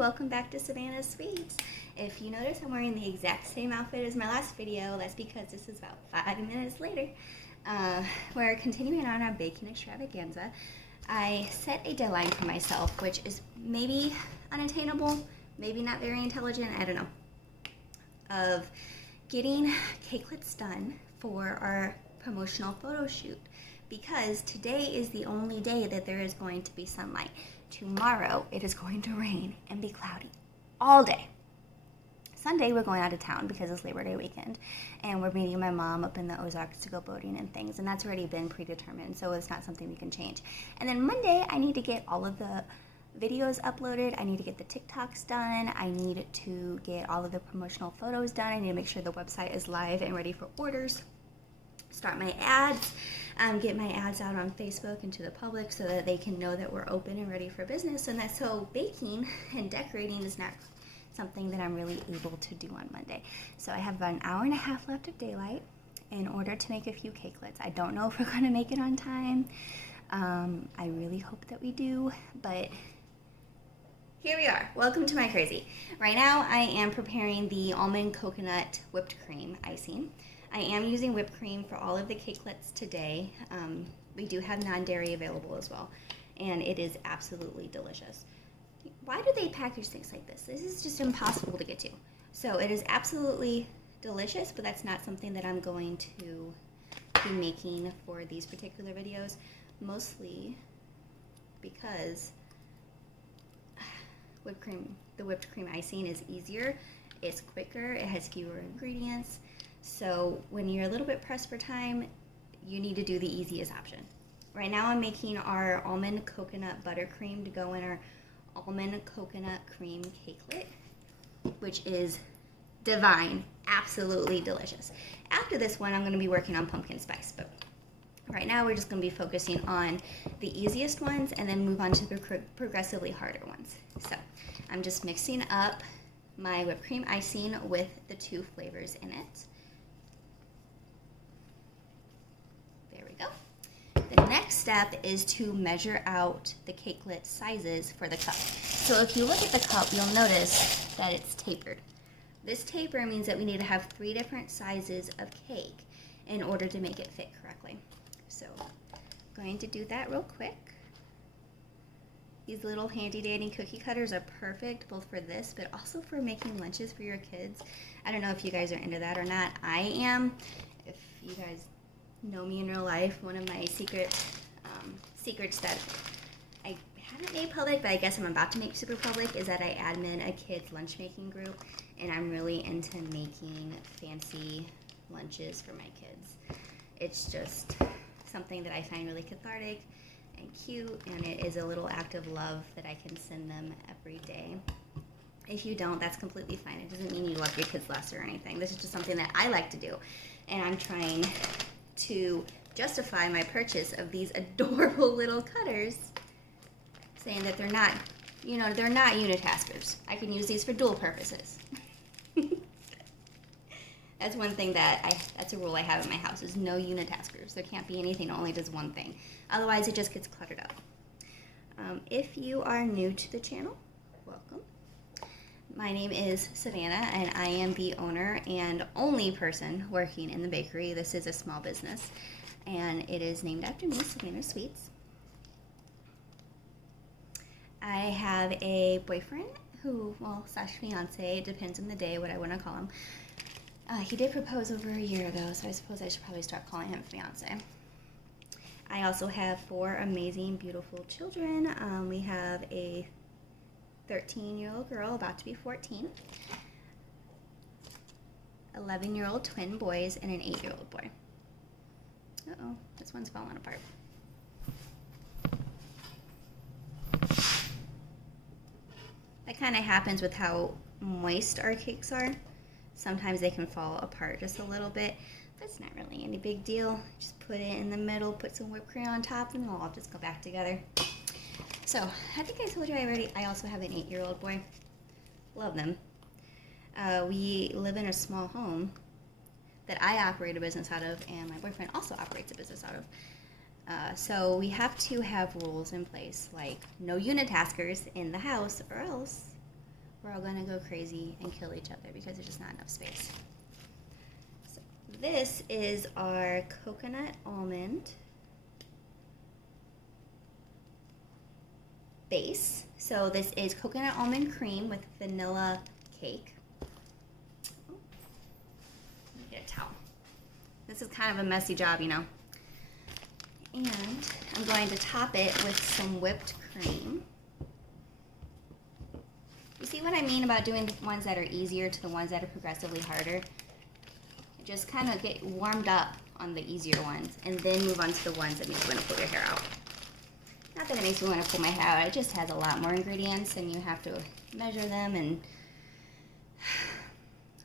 welcome back to Savannah Sweets. If you notice, I'm wearing the exact same outfit as my last video. That's because this is about 5 minutes later. We're continuing on our baking extravaganza. I set a deadline for myself, which is maybe unattainable, maybe not very intelligent, I don't know, of getting Cakelettes done for our promotional photo shoot, because today is the only day that there is going to be sunlight. Tomorrow it is going to rain and be cloudy all day. Sunday we're going out of town because it's Labor Day weekend, and we're meeting my mom up in the Ozarks to go boating and things, and that's already been predetermined, so it's not something we can change. And then Monday I need to get all of the videos uploaded, I need to get the TikToks done, I need to get all of the promotional photos done, I need to make sure the website is live and ready for orders, start my ads, get my ads out on Facebook and to the public so that they can know that we're open and ready for business. And that's so baking and decorating is not something that I'm really able to do on Monday. So I have about an hour and a half left of daylight in order to make a few Cakelettes. I don't know if we're going to make it on time. I really hope that we do, but here we are. Welcome to my crazy. Right now I am preparing the almond coconut whipped cream icing. I am using whipped cream for all of the Cakelettes today. We do have non-dairy available as well, and it is absolutely delicious. Why do they package things like this? This is just impossible to get to. So it is absolutely delicious, but that's not something that I'm going to be making for these particular videos, mostly because the whipped cream icing is easier, it's quicker, it has fewer ingredients. So when you're a little bit pressed for time, you need to do the easiest option. Right now I'm making our almond coconut buttercream to go in our almond coconut cream cakelet, which is divine, absolutely delicious. After this one, I'm going to be working on pumpkin spice, but right now we're just going to be focusing on the easiest ones and then move on to the progressively harder ones. So I'm just mixing up my whipped cream icing with the 2 flavors in it. The next step is to measure out the cakelet sizes for the cup. So if you look at the cup, you'll notice that it's tapered. This taper means that we need to have 3 different sizes of cake in order to make it fit correctly. So I'm going to do that real quick. These little handy dandy cookie cutters are perfect both for this but also for making lunches for your kids. I don't know if you guys are into that or not. I am. If you guys know me in real life, one of my secrets that I haven't made public, but I guess I'm about to make super public, is that I admin a kids lunch making group, and I'm really into making fancy lunches for my kids. It's just something that I find really cathartic and cute, and it is a little act of love that I can send them every day. If you don't, that's completely fine. It doesn't mean you love your kids less or anything. This is just something that I like to do, and I'm trying to justify my purchase of these adorable little cutters, saying that they're not, they're not unitaskers. I can use these for dual purposes. That's one thing that's a rule I have in my house, is no unitaskers. There can't be anything that only does one thing. Otherwise it just gets cluttered up. If you are new to the channel, welcome. My name is Savannah, and I am the owner and only person working in the bakery. This is a small business, and it is named after me, Savannah Sweets. I have a boyfriend slash fiance, it depends on the day what I want to call him. He did propose over a year ago, so I suppose I should probably start calling him fiance. I also have 4 amazing, beautiful children. We have a 13-year-old girl about to be 14, 11-year-old twin boys, and an 8-year-old boy. Uh-oh, this one's falling apart. That kind of happens with how moist our cakes are. Sometimes they can fall apart just a little bit, but it's not really any big deal. Just put it in the middle, put some whipped cream on top, and they'll all just go back together. So, I think I told you I also have an 8-year-old boy. Love them. We live in a small home that I operate a business out of, and my boyfriend also operates a business out of. So we have to have rules in place, like no unitaskers in the house, or else we're all gonna go crazy and kill each other because there's just not enough space. So this is our coconut almond base. So this is coconut almond cream with vanilla cake. Let me get a towel. This is kind of a messy job, you know. And I'm going to top it with some whipped cream. You see what I mean about doing the ones that are easier to the ones that are progressively harder? Just kind of get warmed up on the easier ones and then move on to the ones that make you want to pull your hair out. Not that it makes me want to pull my hair out, it just has a lot more ingredients and you have to measure them, and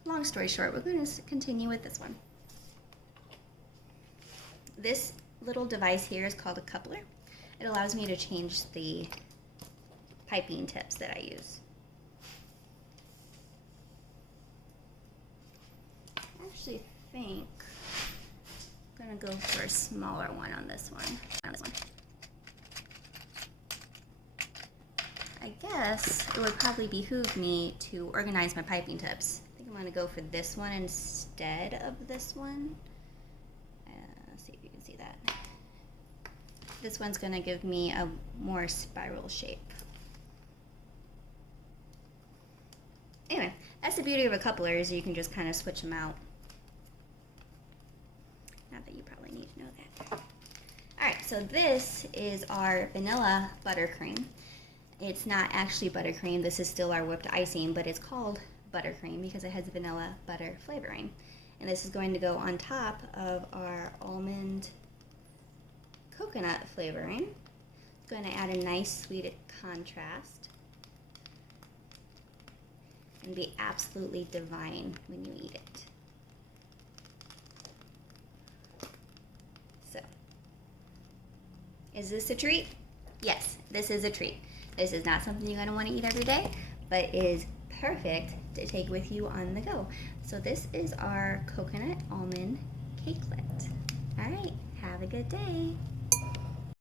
long story short, we're going to continue with this one. This little device here is called a coupler. It allows me to change the piping tips that I use. I actually think I'm going to go for a smaller one on this one. I guess it would probably behoove me to organize my piping tips. I think I'm going to go for this one instead of this one. Let's see if you can see that. This one's going to give me a more spiral shape. Anyway, that's the beauty of a coupler, is you can just kind of switch them out. Not that you probably need to know that. Alright, so this is our vanilla buttercream. It's not actually buttercream, this is still our whipped icing, but it's called buttercream because it has vanilla butter flavoring. And this is going to go on top of our almond coconut flavoring. It's going to add a nice sweet contrast and be absolutely divine when you eat it. So, is this a treat? Yes, this is a treat. This is not something you're going to want to eat every day, but it is perfect to take with you on the go. So this is our coconut almond cakelet. All right, have a good day.